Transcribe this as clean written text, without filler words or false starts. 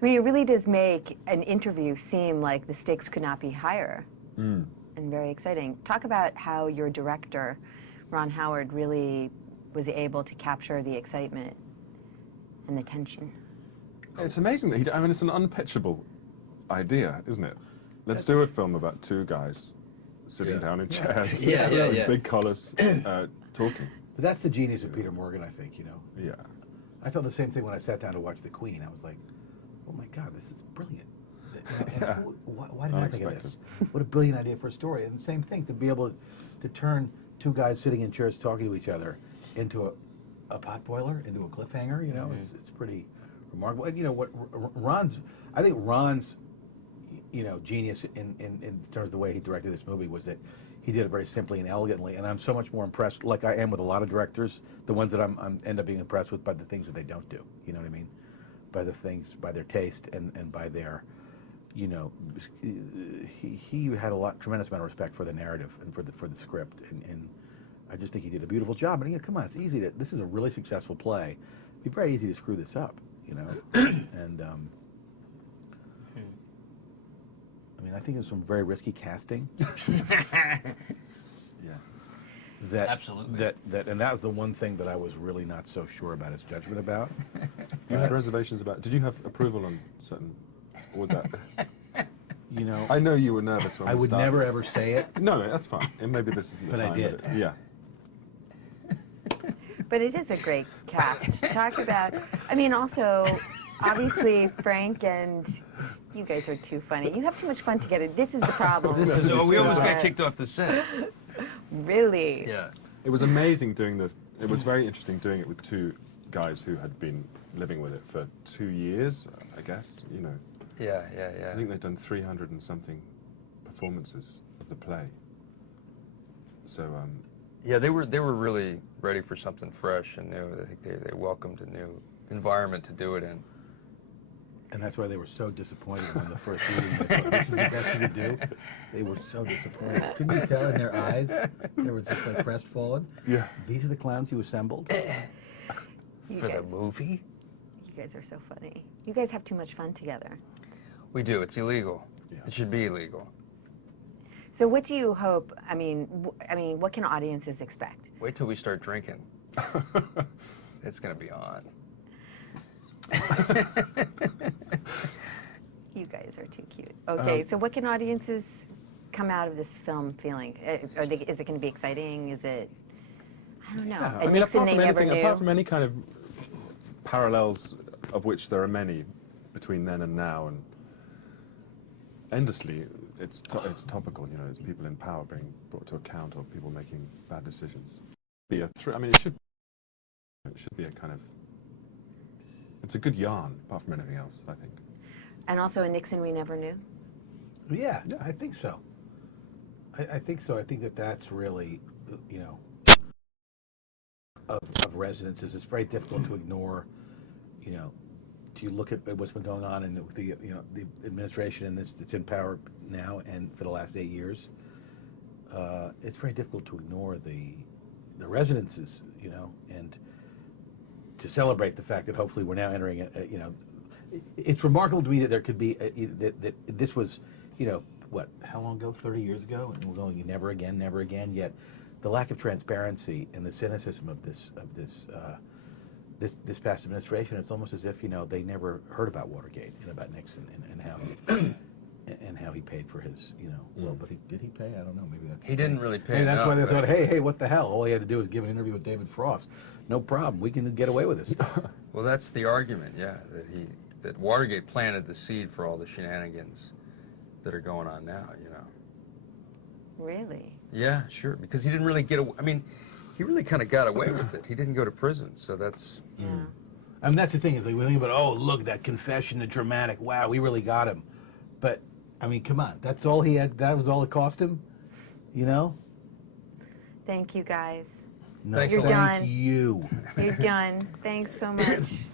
I mean, it really does make an interview seem like the stakes could not be higher. And very exciting. Talk about how your director, Ron Howard, really was able to capture the excitement and the tension. It's amazing that I mean, it's an unpitchable idea, isn't it? Let's do a film about two guys sitting down in chairs, with big collars, talking. But that's the genius of Peter Morgan, I think, you know. Yeah. I felt the same thing when I sat down to watch The Queen. I was like, oh my God, this is brilliant. Why didn't I think of this? What a brilliant idea for a story. And the same thing, to be able to turn two guys sitting in chairs talking to each other into a potboiler, into a cliffhanger, you know, it's pretty remarkable. And you know what, I think Ron's, you know, genius in terms of the way he directed this movie was that he did it very simply and elegantly, and I'm so much more impressed, like I am with a lot of directors, the ones that I'm end up being impressed with by the things that they don't do, you know what I mean? By the things, by their taste and by their, you know, he had a tremendous amount of respect for the narrative and for the script, and I just think he did a beautiful job. And come on, it's easy this is a really successful play. It'd be very easy to screw this up, you know, and I mean, I think there's some very risky casting. Absolutely. And that was the one thing that I was really not so sure about his judgment about. You had reservations about. Did you have approval on certain? Or was that? You know, I know you were nervous when I would never ever say it. No, that's fine. And maybe this isn't the But time. I did. Yeah. But it is a great cast. Talk about, I mean, also, obviously, Frank and you guys are too funny. You have too much fun together. This is the problem. We almost got kicked off the set. Really? Yeah. It was amazing it was very interesting doing it with two guys who had been living with it for 2 years, I guess, you know. Yeah. I think they'd done 300 and something performances of the play. So, yeah, they were really ready for something fresh and new. I think they welcomed a new environment to do it in. And that's why they were so disappointed when the first reading, they thought, this is the best you could do. They were so disappointed. Couldn't you tell in their eyes? They were just like crestfallen. yeah. These are the clowns you assembled? For the movie? You guys are so funny. You guys have too much fun together. We do. It's illegal. Yeah. It should be illegal. So what do you hope, I mean, what can audiences expect? Wait till we start drinking. It's going to be on. You guys are too cute. Okay, so what can audiences come out of this film feeling? Is it going to be exciting? Is it, I don't know. Yeah. A I mean, Nixon they never knew. apart from any kind of parallels, of which there are many, between then and now, and endlessly, it's topical. You know, it's people in power being brought to account, or people making bad decisions. I mean, it should be a kind of. It's a good yarn, apart from anything else, I think. And also a Nixon we never knew? Yeah, I think so. I think so. I think that's really, you know, of residences. It's very difficult to ignore, you know, do you look at what's been going on in the you know, the administration and that's in power now and for the last 8 years. It's very difficult to ignore the residences, you know, and to celebrate the fact that hopefully we're now entering you know, it's remarkable to me that there could be that this was, you know, what, how long ago? 30 years ago, and we're going never again, never again. Yet the lack of transparency and the cynicism of this past administration, it's almost as if, you know, they never heard about Watergate and about Nixon and how he paid for his, you know, well, but did he pay? I don't know. Maybe that's He didn't really pay. Maybe that's enough, why they thought, hey, what the hell? All he had to do was give an interview with David Frost. No problem. We can get away with this stuff. Well, that's the argument, yeah, that Watergate planted the seed for all the shenanigans that are going on now, you know. Really? Yeah, sure, because he didn't really get away. I mean, he really kind of got away with it. He didn't go to prison, so that's... Yeah. I mean, that's the thing, is like we think about, oh, look, that confession, the dramatic, wow, we really got him. But, I mean, come on, that's all he had, that was all it cost him, you know? Thank you, guys. No, Thanks You're a lot. done. Thank you. You're done. Thanks so much.